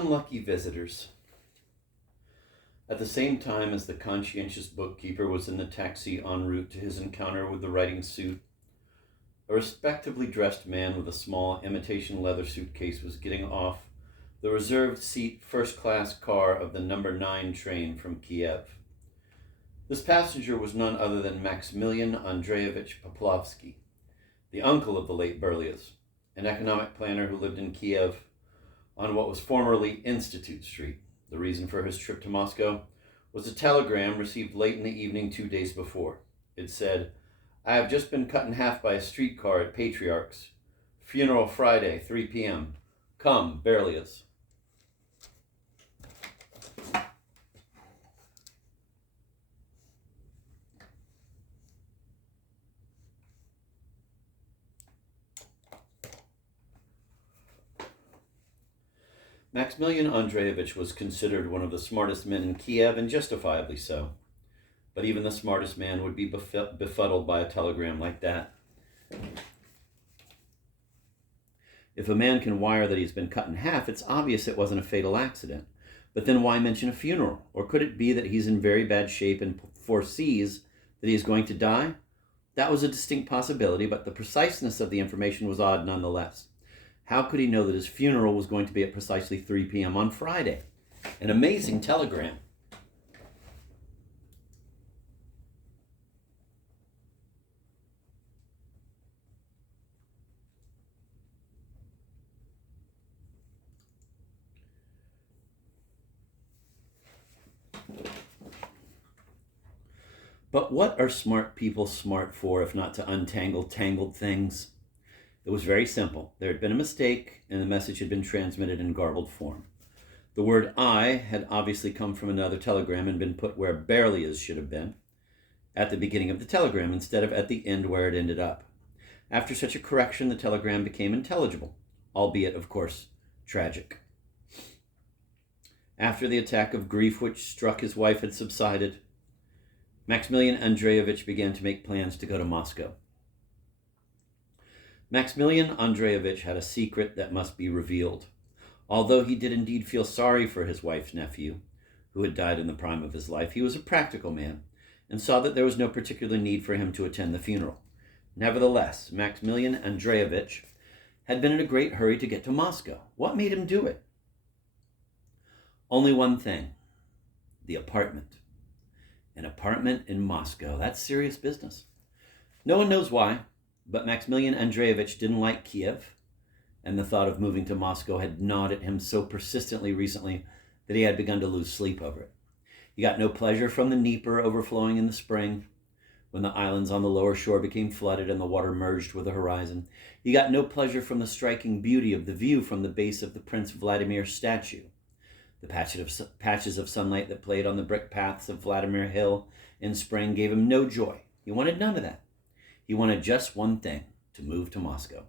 Unlucky visitors. At the same time as the conscientious bookkeeper was in the taxi en route to his encounter with the writing suit, a respectably dressed man with a small imitation leather suitcase was getting off the reserved seat first-class car of the number 9 train from Kiev. This passenger was none other than Maximilian Andreevich Poplavsky, the uncle of the late Berlioz, an economic planner who lived in Kiev on what was formerly Institute Street. The reason for his trip to Moscow was a telegram received late in the evening 2 days before. It said, "I have just been cut in half by a streetcar at Patriarch's. Funeral Friday, 3 p.m. Come, Berlioz." Maximilian Andreevich was considered one of the smartest men in Kiev, and justifiably so. But even the smartest man would be befuddled by a telegram like that. If a man can wire that he's been cut in half, it's obvious it wasn't a fatal accident. But then why mention a funeral? Or could it be that he's in very bad shape and foresees that he is going to die? That was a distinct possibility, but the preciseness of the information was odd nonetheless. How could he know that his funeral was going to be at precisely 3 p.m. on Friday? An amazing telegram. But what are smart people smart for if not to untangle tangled things? It was very simple. There had been a mistake, and the message had been transmitted in garbled form. The word "I" had obviously come from another telegram and been put where Berlioz should have been, at the beginning of the telegram, instead of at the end where it ended up. After such a correction, the telegram became intelligible, albeit, of course, tragic. After the attack of grief which struck his wife had subsided, Maximilian Andreevich began to make plans to go to Moscow. Maximilian Andreevich had a secret that must be revealed. Although he did indeed feel sorry for his wife's nephew, who had died in the prime of his life, he was a practical man and saw that there was no particular need for him to attend the funeral. Nevertheless, Maximilian Andreevich had been in a great hurry to get to Moscow. What made him do it? Only one thing: the apartment. An apartment in Moscow. That's serious business. No one knows why, but Maximilian Andreevich didn't like Kiev, and the thought of moving to Moscow had gnawed at him so persistently recently that he had begun to lose sleep over it. He got no pleasure from the Dnieper overflowing in the spring, when the islands on the lower shore became flooded and the water merged with the horizon. He got no pleasure from the striking beauty of the view from the base of the Prince Vladimir statue. The patches of sunlight that played on the brick paths of Vladimir Hill in spring gave him no joy. He wanted none of that. He wanted just one thing: to move to Moscow.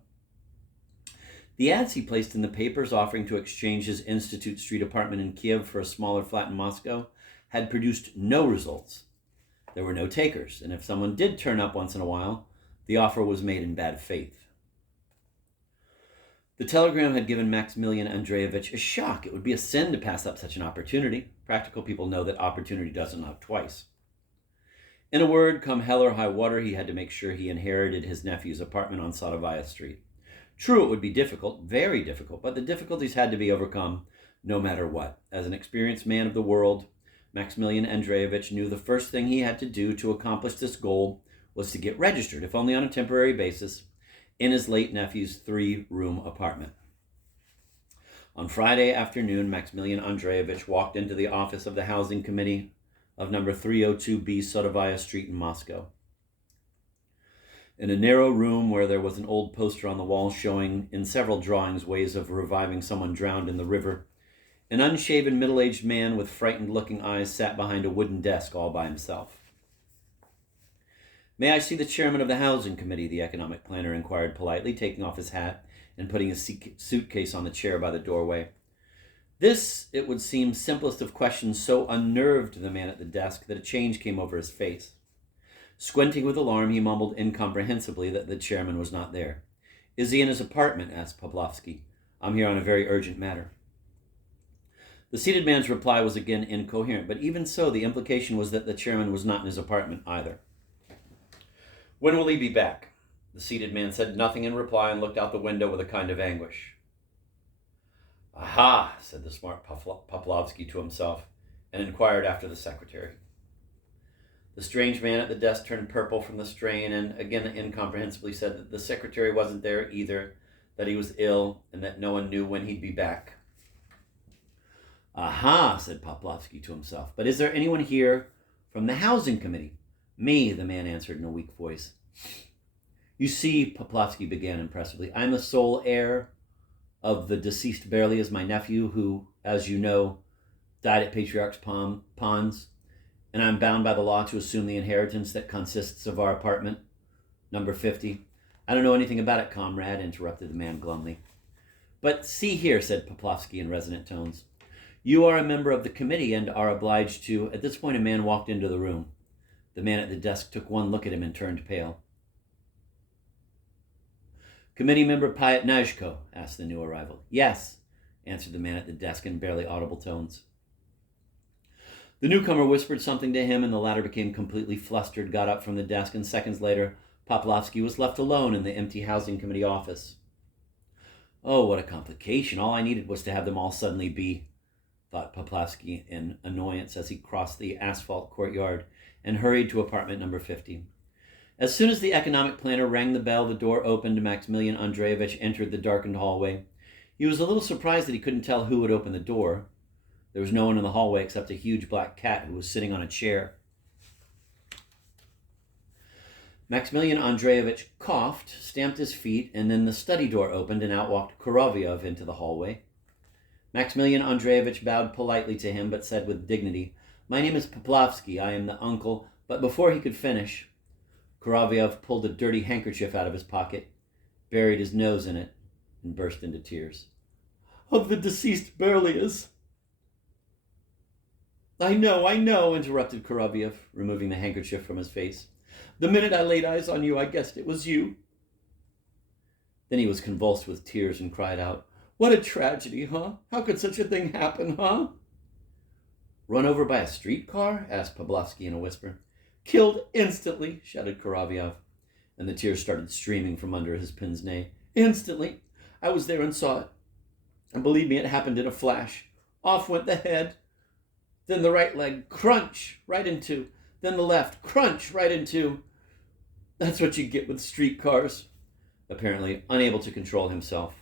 The ads he placed in the papers offering to exchange his Institute Street apartment in Kiev for a smaller flat in Moscow had produced no results. There were no takers, and if someone did turn up once in a while, the offer was made in bad faith. The telegram had given Maximilian Andreevich a shock. It would be a sin to pass up such an opportunity. Practical people know that opportunity doesn't knock twice. In a word, come hell or high water, he had to make sure he inherited his nephew's apartment on Sadovaya Street. True, it would be difficult, very difficult, but the difficulties had to be overcome no matter what. As an experienced man of the world, Maximilian Andreevich knew the first thing he had to do to accomplish this goal was to get registered, if only on a temporary basis, in his late nephew's 3-room apartment. On Friday afternoon, Maximilian Andreevich walked into the office of the Housing Committee of number 302B Sadovaya Street in Moscow. In a narrow room where there was an old poster on the wall showing in several drawings ways of reviving someone drowned in the river, an unshaven middle-aged man with frightened-looking eyes sat behind a wooden desk all by himself. "May I see the chairman of the Housing Committee?" the economic planner inquired politely, taking off his hat and putting his suitcase on the chair by the doorway. This, it would seem, simplest of questions so unnerved the man at the desk that a change came over his face. Squinting with alarm, he mumbled incomprehensibly that the chairman was not there. "Is he in his apartment?" asked Poplavsky. "I'm here on a very urgent matter." The seated man's reply was again incoherent, but even so, the implication was that the chairman was not in his apartment either. When will he be back? The seated man said nothing in reply and looked out the window with a kind of anguish. Aha, said the smart Poplovsky to himself, and inquired after the secretary. The strange man at the desk turned purple from the strain and again incomprehensibly said that the secretary wasn't there either, that he was ill, and that no one knew when he'd be back. Aha, said Poplovsky to himself, but is there anyone here from the housing committee? Me, the man answered in a weak voice. You see, Poplovsky began impressively, I'm the sole heir of the deceased Berlias, my nephew, who, as you know, died at Patriarch's Ponds, and I'm bound by the law to assume the inheritance that consists of our apartment, number 50. I don't know anything about it, comrade, interrupted the man glumly. But see here, said Poplovsky in resonant tones, you are a member of the committee and are obliged to... At this point, a man walked into the room. The man at the desk took one look at him and turned pale. Committee member Pyatnazhko, asked the new arrival. Yes, answered the man at the desk in barely audible tones. The newcomer whispered something to him, and the latter became completely flustered, got up from the desk, and seconds later, Poplovsky was left alone in the empty housing committee office. Oh, what a complication. All I needed was to have them all suddenly be, thought Poplovsky in annoyance as he crossed the asphalt courtyard and hurried to apartment number 50. As soon as the economic planner rang the bell, the door opened and Maximilian Andreevich entered the darkened hallway. He was a little surprised that he couldn't tell who had opened the door. There was no one in the hallway except a huge black cat who was sitting on a chair. Maximilian Andreevich coughed, stamped his feet, and then the study door opened and out walked Korovyov into the hallway. Maximilian Andreevich bowed politely to him, but said with dignity, My name is Poplovsky, I am the uncle, but before he could finish, Korovyov pulled a dirty handkerchief out of his pocket, buried his nose in it, and burst into tears. Of the deceased Berlias. I know, interrupted Korovyov, removing the handkerchief from his face. The minute I laid eyes on you, I guessed it was you. Then he was convulsed with tears and cried out, What a tragedy, huh? How could such a thing happen, huh? Run over by a streetcar? Asked Poplovsky in a whisper. Killed instantly, shouted Korovyov, and the tears started streaming from under his pince-nez. Instantly. I was there and saw it. And believe me, it happened in a flash. Off went the head. Then the right leg, crunch, right into. Then the left, crunch, right into. That's what you get with streetcars. Apparently unable to control himself,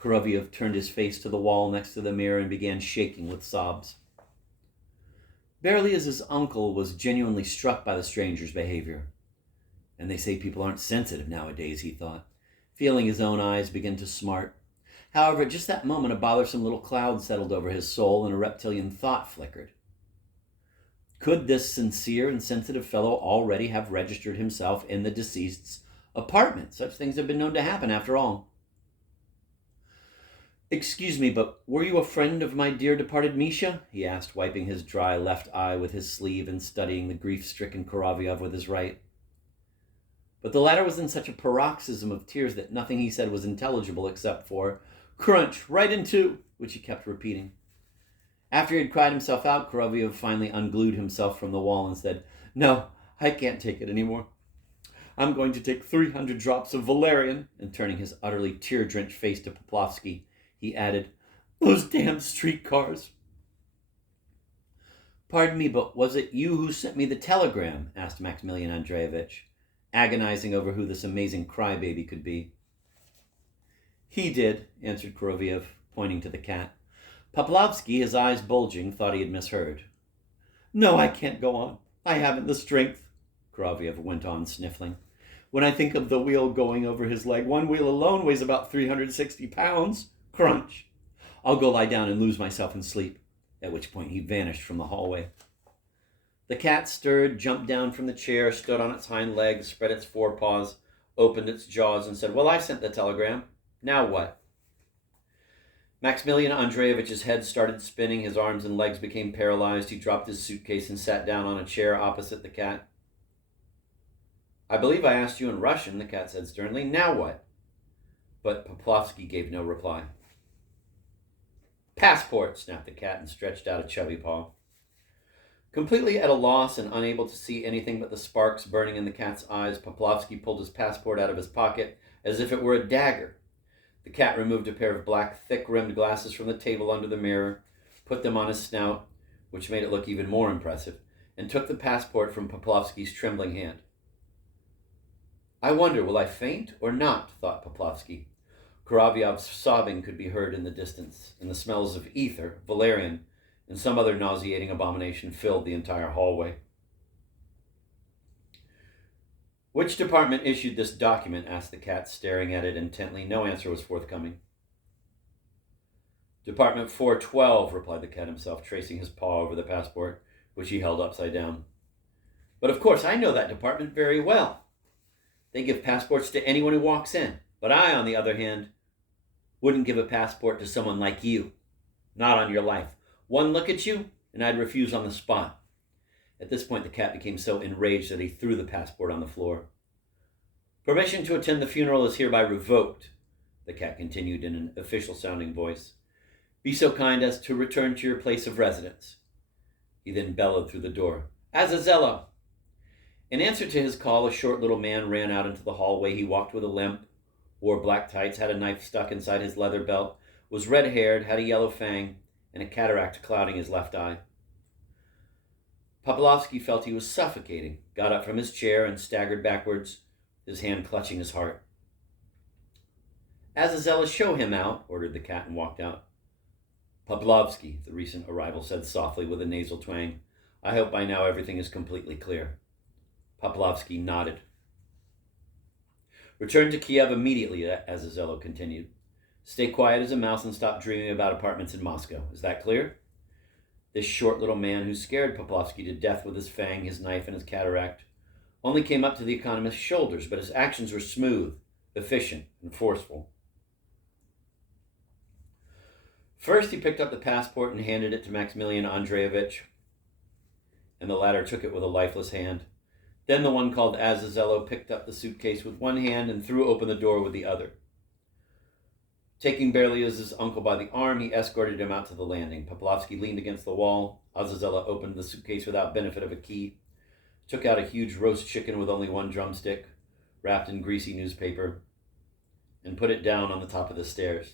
Korovyov turned his face to the wall next to the mirror and began shaking with sobs. Berliaz's uncle was genuinely struck by the stranger's behavior. And they say people aren't sensitive nowadays, he thought, feeling his own eyes begin to smart. However, at just that moment, a bothersome little cloud settled over his soul and a reptilian thought flickered. Could this sincere and sensitive fellow already have registered himself in the deceased's apartment? Such things have been known to happen, after all. Excuse me, but were you a friend of my dear departed Misha? He asked, wiping his dry left eye with his sleeve and studying the grief-stricken Korovyov with his right. But the latter was in such a paroxysm of tears that nothing he said was intelligible except for crunch, right into, which he kept repeating. After he had cried himself out, Korovyov finally unglued himself from the wall and said, No, I can't take it anymore. I'm going to take 300 drops of valerian, and turning his utterly tear-drenched face to Poplovsky, he added, Those damn streetcars. Pardon me, but was it you who sent me the telegram? Asked Maximilian Andreevich, agonizing over who this amazing crybaby could be. He did, answered Korovyov, pointing to the cat. Poplovsky, his eyes bulging, thought he had misheard. No, I can't go on. I haven't the strength, Korovyov went on, sniffling. When I think of the wheel going over his leg, one wheel alone weighs about 360 pounds. Crunch. I'll go lie down and lose myself in sleep, at which point he vanished from the hallway. The cat stirred, jumped down from the chair, stood on its hind legs, spread its forepaws, opened its jaws, and said, Well, I sent the telegram. Now what? Maximilian Andreevich's head started spinning, his arms and legs became paralyzed, he dropped his suitcase and sat down on a chair opposite the cat. I believe I asked you in Russian, the cat said sternly. Now what? But Poplovsky gave no reply. Passport, snapped the cat and stretched out a chubby paw. Completely at a loss and unable to see anything but the sparks burning in the cat's eyes, Poplovsky pulled his passport out of his pocket as if it were a dagger. The cat removed a pair of black, thick-rimmed glasses from the table under the mirror, put them on his snout, which made it look even more impressive, and took the passport from Poplovsky's trembling hand. I wonder, will I faint or not, thought Poplovsky. Korovyov's sobbing could be heard in the distance, and the smells of ether, valerian, and some other nauseating abomination filled the entire hallway. Which department issued this document? Asked the cat, staring at it intently. No answer was forthcoming. Department 412, replied the cat himself, tracing his paw over the passport, which he held upside down. But of course, I know that department very well. They give passports to anyone who walks in. But I, on the other hand, wouldn't give a passport to someone like you. Not on your life. One look at you, and I'd refuse on the spot. At this point, the cat became so enraged that he threw the passport on the floor. Permission to attend the funeral is hereby revoked, the cat continued in an official-sounding voice. Be so kind as to return to your place of residence. He then bellowed through the door. Azazello! In answer to his call, a short little man ran out into the hallway. He walked with a limp, wore black tights, had a knife stuck inside his leather belt, was red-haired, had a yellow fang, and a cataract clouding his left eye. Poplovsky felt he was suffocating, got up from his chair and staggered backwards, his hand clutching his heart. Azazello, show him out, ordered the cat, and walked out. Poplovsky, the recent arrival, said softly with a nasal twang. I hope by now everything is completely clear. Poplovsky nodded. Return to Kiev immediately, Azazello continued. Stay quiet as a mouse and stop dreaming about apartments in Moscow. Is that clear? This short little man, who scared Poplovsky to death with his fang, his knife, and his cataract, only came up to the economist's shoulders, but his actions were smooth, efficient, and forceful. First, he picked up the passport and handed it to Maximilian Andreevich, and the latter took it with a lifeless hand. Then the one called Azazello picked up the suitcase with one hand and threw open the door with the other. Taking Berlioz's uncle by the arm, he escorted him out to the landing. Poplovsky leaned against the wall. Azazello opened the suitcase without benefit of a key, took out a huge roast chicken with only one drumstick, wrapped in greasy newspaper, and put it down on the top of the stairs.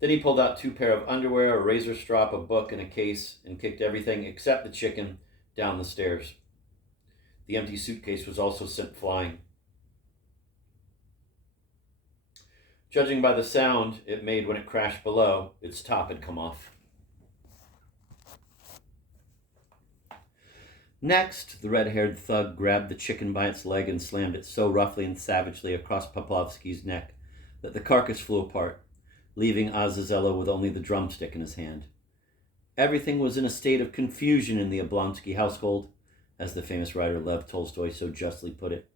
Then he pulled out 2 pairs of underwear, a razor strop, a book, and a case, and kicked everything except the chicken down the stairs. The empty suitcase was also sent flying. Judging by the sound it made when it crashed below, its top had come off. Next, the red-haired thug grabbed the chicken by its leg and slammed it so roughly and savagely across Poplovsky's neck that the carcass flew apart, leaving Azazello with only the drumstick in his hand. Everything was in a state of confusion in the Oblonsky household, as the famous writer Lev Tolstoy so justly put it.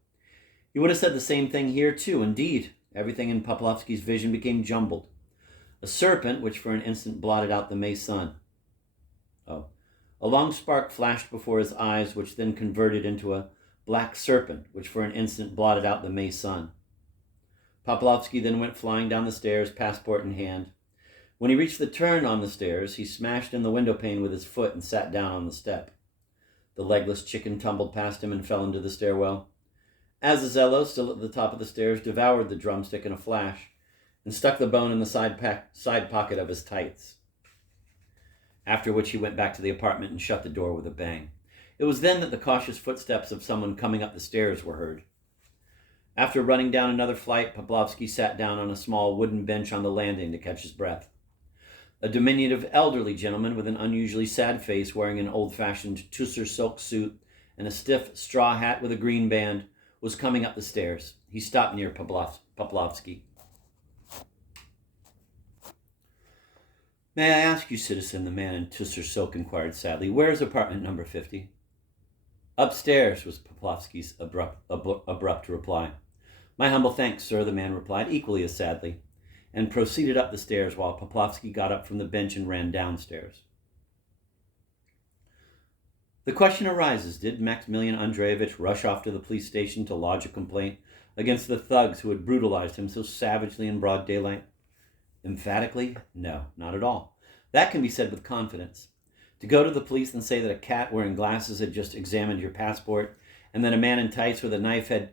He would have said the same thing here, too. Indeed, everything in Poplovsky's vision became jumbled. A serpent, which for an instant blotted out the May sun. A long spark flashed before his eyes, which then converted into a black serpent, which for an instant blotted out the May sun. Poplovsky then went flying down the stairs, passport in hand. When he reached the turn on the stairs, he smashed in the window pane with his foot and sat down on the step. The legless chicken tumbled past him and fell into the stairwell. Azazello, still at the top of the stairs, devoured the drumstick in a flash and stuck the bone in the side pocket of his tights, after which he went back to the apartment and shut the door with a bang. It was then that the cautious footsteps of someone coming up the stairs were heard. After running down another flight, Poplovsky sat down on a small wooden bench on the landing to catch his breath. A diminutive elderly gentleman with an unusually sad face, wearing an old-fashioned Tusser silk suit and a stiff straw hat with a green band, was coming up the stairs. He stopped near Poplovsky. May I ask you, citizen, the man in Tusser silk inquired sadly, where is apartment number 50? Upstairs, was Poplovsky's abrupt reply. My humble thanks, sir, the man replied, equally as sadly, and proceeded up the stairs while Poplovsky got up from the bench and ran downstairs. The question arises, did Maximilian Andreevich rush off to the police station to lodge a complaint against the thugs who had brutalized him so savagely in broad daylight? Emphatically, no, not at all. That can be said with confidence. To go to the police and say that a cat wearing glasses had just examined your passport and that a man in tights with a knife had...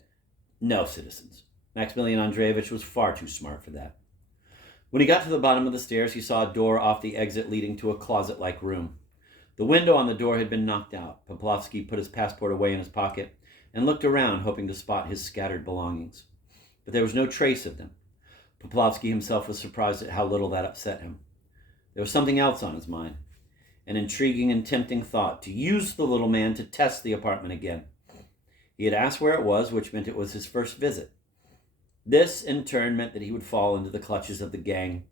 No, citizens. Maximilian Andreevich was far too smart for that. When he got to the bottom of the stairs, he saw a door off the exit leading to a closet-like room. The window on the door had been knocked out. Poplavsky put his passport away in his pocket and looked around, hoping to spot his scattered belongings. But there was no trace of them. Poplavsky himself was surprised at how little that upset him. There was something else on his mind, an intriguing and tempting thought to use the little man to test the apartment again. He had asked where it was, which meant it was his first visit. This, in turn, meant that he would fall into the clutches of the gang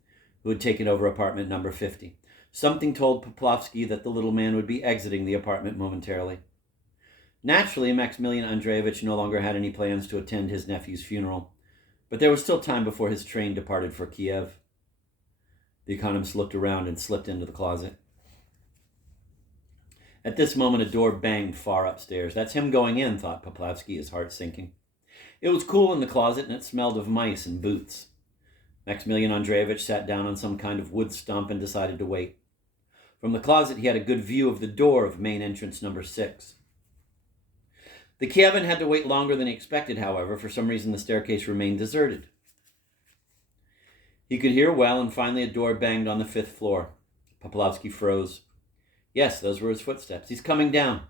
who had taken over apartment number 50. Something told Poplavsky that the little man would be exiting the apartment momentarily. Naturally, Maximilian Andreevich no longer had any plans to attend his nephew's funeral, but there was still time before his train departed for Kiev. The economist looked around and slipped into the closet. At this moment, a door banged far upstairs. That's him going in, thought Poplavsky, his heart sinking. It was cool in the closet, and it smelled of mice and boots. Maximilian Andreevich sat down on some kind of wood stump and decided to wait. From the closet, he had a good view of the door of main entrance number 6. The Kievan had to wait longer than he expected, however. For some reason, the staircase remained deserted. He could hear well, and finally a door banged on the 5th floor. Poplavsky froze. Yes, those were his footsteps. He's coming down.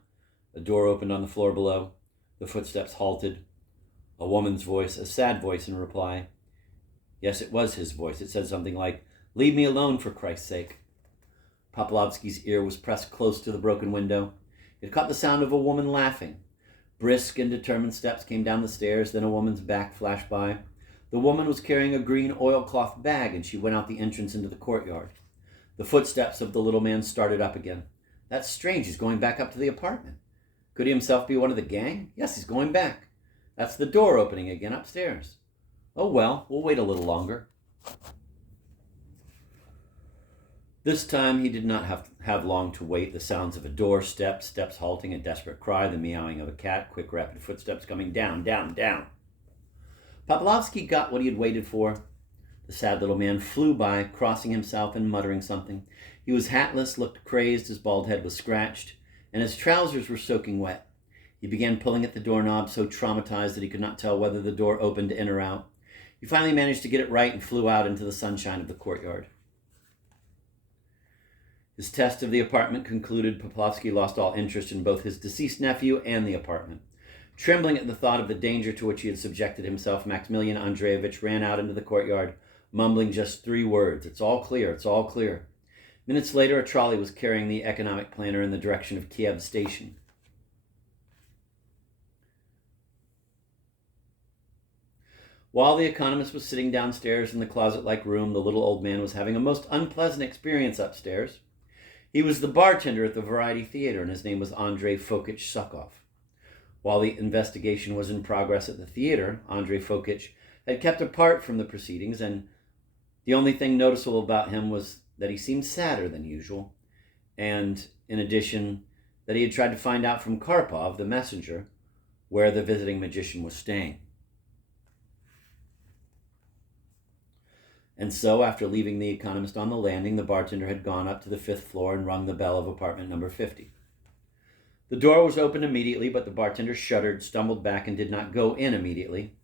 A door opened on the floor below. The footsteps halted. A woman's voice, a sad voice, in reply. Yes, it was his voice. It said something like, "Leave me alone, for Christ's sake." Poplavsky's ear was pressed close to the broken window. It caught the sound of a woman laughing. Brisk and determined steps came down the stairs, then a woman's back flashed by. The woman was carrying a green oilcloth bag, and she went out the entrance into the courtyard. The footsteps of the little man started up again. That's strange, he's going back up to the apartment. Could he himself be one of the gang? Yes, he's going back. That's the door opening again upstairs. Oh well, we'll wait a little longer. This time he did not have long to wait. The sounds of a door, steps halting, a desperate cry, the meowing of a cat, quick rapid footsteps coming down, down, down. Poplavsky got what he had waited for. The sad little man flew by, crossing himself and muttering something. He was hatless, looked crazed, his bald head was scratched, and his trousers were soaking wet. He began pulling at the doorknob, so traumatized that he could not tell whether the door opened in or out. He finally managed to get it right and flew out into the sunshine of the courtyard. His test of the apartment concluded, Poplavsky lost all interest in both his deceased nephew and the apartment. Trembling at the thought of the danger to which he had subjected himself, Maximilian Andreevich ran out into the courtyard, mumbling just 3 words. It's all clear, it's all clear. Minutes later, a trolley was carrying the economic planner in the direction of Kiev station. While the economist was sitting downstairs in the closet-like room, the little old man was having a most unpleasant experience upstairs. He was the bartender at the Variety Theater, and his name was Andrei Fokich Sukov. While the investigation was in progress at the theater, Andrei Fokich had kept apart from the proceedings, and the only thing noticeable about him was that he seemed sadder than usual, and, in addition, that he had tried to find out from Karpov, the messenger, where the visiting magician was staying. And so, after leaving the economist on the landing, the bartender had gone up to the 5th floor and rung the bell of apartment number 50. The door was opened immediately, but the bartender shuddered, stumbled back, and did not go in immediately.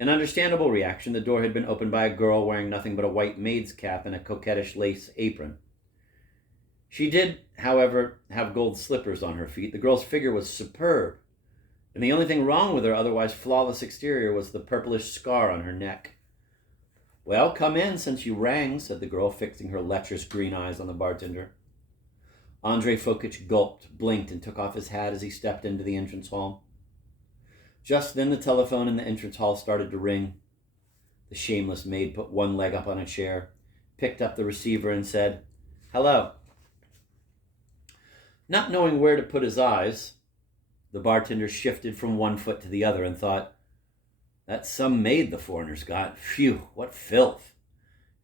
An understandable reaction. The door had been opened by a girl wearing nothing but a white maid's cap and a coquettish lace apron. She did, however, have gold slippers on her feet. The girl's figure was superb, and the only thing wrong with her otherwise flawless exterior was the purplish scar on her neck. "Well, come in, since you rang," said the girl, fixing her lecherous green eyes on the bartender. Andrei Fokich gulped, blinked, and took off his hat as he stepped into the entrance hall. Just then the telephone in the entrance hall started to ring. The shameless maid put one leg up on a chair, picked up the receiver, and said, "Hello." Not knowing where to put his eyes, the bartender shifted from one foot to the other and thought, "That's some maid the foreigner's got. Phew, what filth."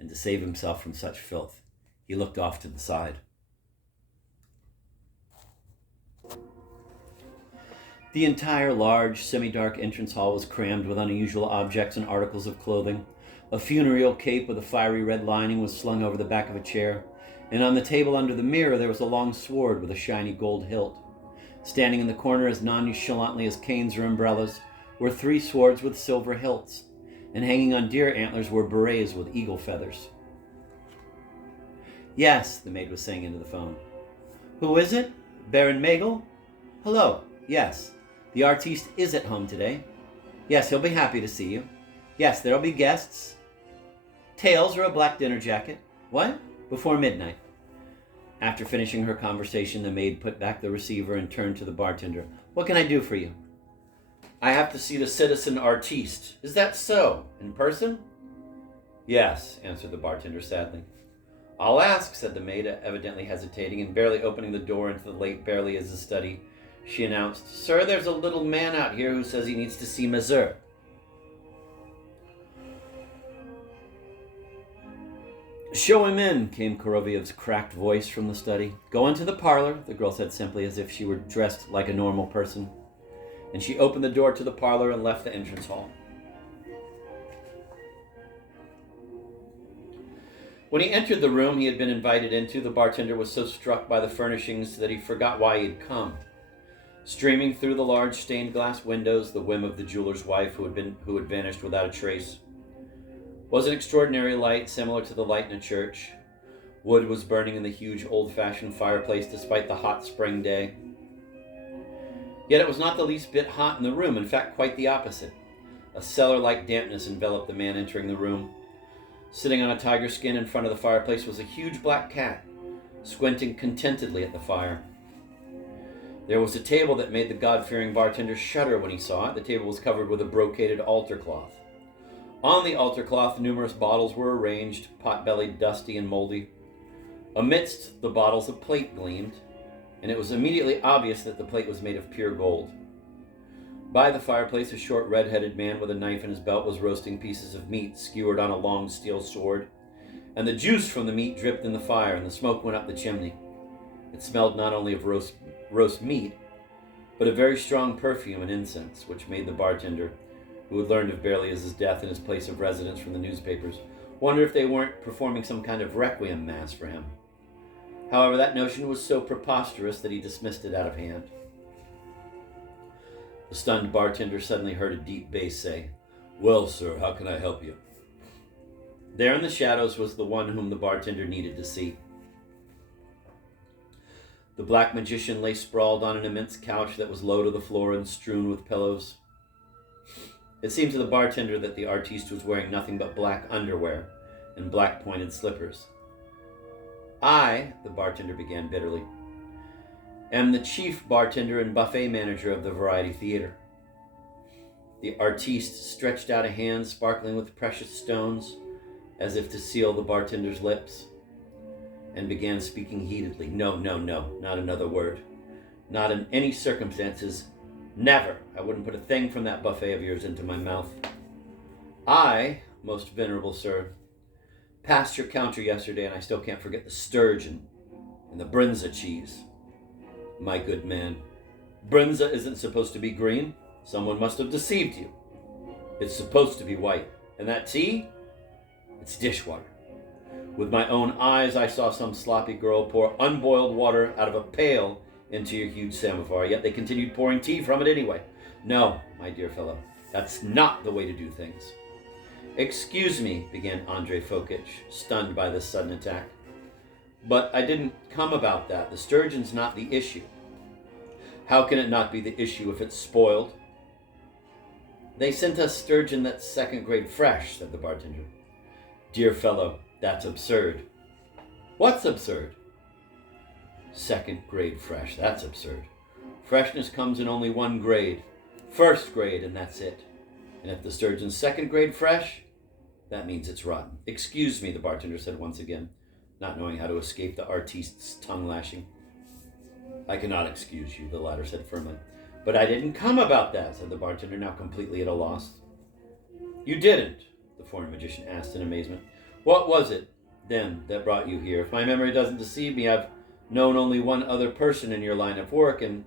And to save himself from such filth, he looked off to the side. The entire large, semi-dark entrance hall was crammed with unusual objects and articles of clothing. A funereal cape with a fiery red lining was slung over the back of a chair, and on the table under the mirror there was a long sword with a shiny gold hilt. Standing in the corner as nonchalantly as canes or umbrellas were 3 swords with silver hilts, and hanging on deer antlers were berets with eagle feathers. "Yes," the maid was saying into the phone. "Who is it? Baron Magel? Hello. Yes. The artiste is at home today. Yes, he'll be happy to see you. Yes, there'll be guests. Tails or a black dinner jacket? What? Before midnight." After finishing her conversation, the maid put back the receiver and turned to the bartender. "What can I do for you?" "I have to see the citizen artiste. Is that so? In person?" "Yes," answered the bartender sadly. "I'll ask," said the maid, evidently hesitating, and barely opening the door into the late Berlioz's study, she announced, "Sir, there's a little man out here who says he needs to see Mazur." "Show him in," came Koroviev's cracked voice from the study. "Go into the parlor," the girl said simply, as if she were dressed like a normal person. And she opened the door to the parlor and left the entrance hall. When he entered the room he had been invited into, the bartender was so struck by the furnishings that he forgot why he had come. Streaming through the large stained glass windows, the whim of the jeweler's wife who had vanished without a trace, was an extraordinary light similar to the light in a church. Wood was burning in the huge old-fashioned fireplace despite the hot spring day. Yet it was not the least bit hot in the room, in fact quite the opposite. A cellar-like dampness enveloped the man entering the room. Sitting on a tiger skin in front of the fireplace was a huge black cat, squinting contentedly at the fire. There was a table that made the God-fearing bartender shudder when he saw it. The table was covered with a brocaded altar cloth. On the altar cloth, numerous bottles were arranged, pot-bellied, dusty, and moldy. Amidst the bottles, a plate gleamed, and it was immediately obvious that the plate was made of pure gold. By the fireplace, a short red-headed man with a knife in his belt was roasting pieces of meat skewered on a long steel sword, and the juice from the meat dripped in the fire, and the smoke went up the chimney. It smelled not only of roast meat, but a very strong perfume and incense, which made the bartender, who had learned of Berlioz's death in his place of residence from the newspapers, wonder if they weren't performing some kind of requiem mass for him. However, that notion was so preposterous that he dismissed it out of hand. The stunned bartender suddenly heard a deep bass say, "Well, sir, how can I help you?" There in the shadows was the one whom the bartender needed to see. The black magician lay sprawled on an immense couch that was low to the floor and strewn with pillows. It seemed to the bartender that the artiste was wearing nothing but black underwear and black pointed slippers. "I," the bartender began bitterly, "am the chief bartender and buffet manager of the Variety Theater." The artiste stretched out a hand sparkling with precious stones, as if to seal the bartender's lips, and began speaking heatedly. No, not another word. Not in any circumstances. Never. I wouldn't put a thing from that buffet of yours into my mouth. I, most venerable sir, passed your counter yesterday and I still can't forget the sturgeon and the brinza cheese. My good man, brinza isn't supposed to be green. Someone must have deceived you. It's supposed to be white. And that tea? It's dishwater. With my own eyes, I saw some sloppy girl pour unboiled water out of a pail into your huge samovar, yet they continued pouring tea from it anyway. No, my dear fellow, that's not the way to do things. Excuse me, began Andrei Fokich, stunned by this sudden attack. But I didn't come about that. The sturgeon's not the issue. How can it not be the issue if it's spoiled? They sent us sturgeon that's second grade fresh, said the bartender. Dear fellow, that's absurd. What's absurd? Second grade fresh, that's absurd. Freshness comes in only one grade. First grade, and that's it. And if the sturgeon's second grade fresh, that means it's rotten. Excuse me, the bartender said once again, not knowing how to escape the artiste's tongue lashing. I cannot excuse you, the latter said firmly. But I didn't come about that, said the bartender, now completely at a loss. You didn't, the foreign magician asked in amazement. What was it, then, that brought you here? If my memory doesn't deceive me, I've known only one other person in your line of work, and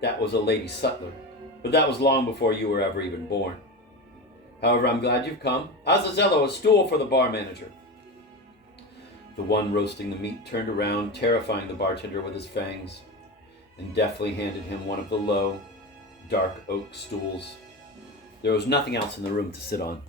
that was a lady sutler. But that was long before you were ever even born. However, I'm glad you've come. Azazello, a stool for the bar manager. The one roasting the meat turned around, terrifying the bartender with his fangs, and deftly handed him one of the low, dark oak stools. There was nothing else in the room to sit on.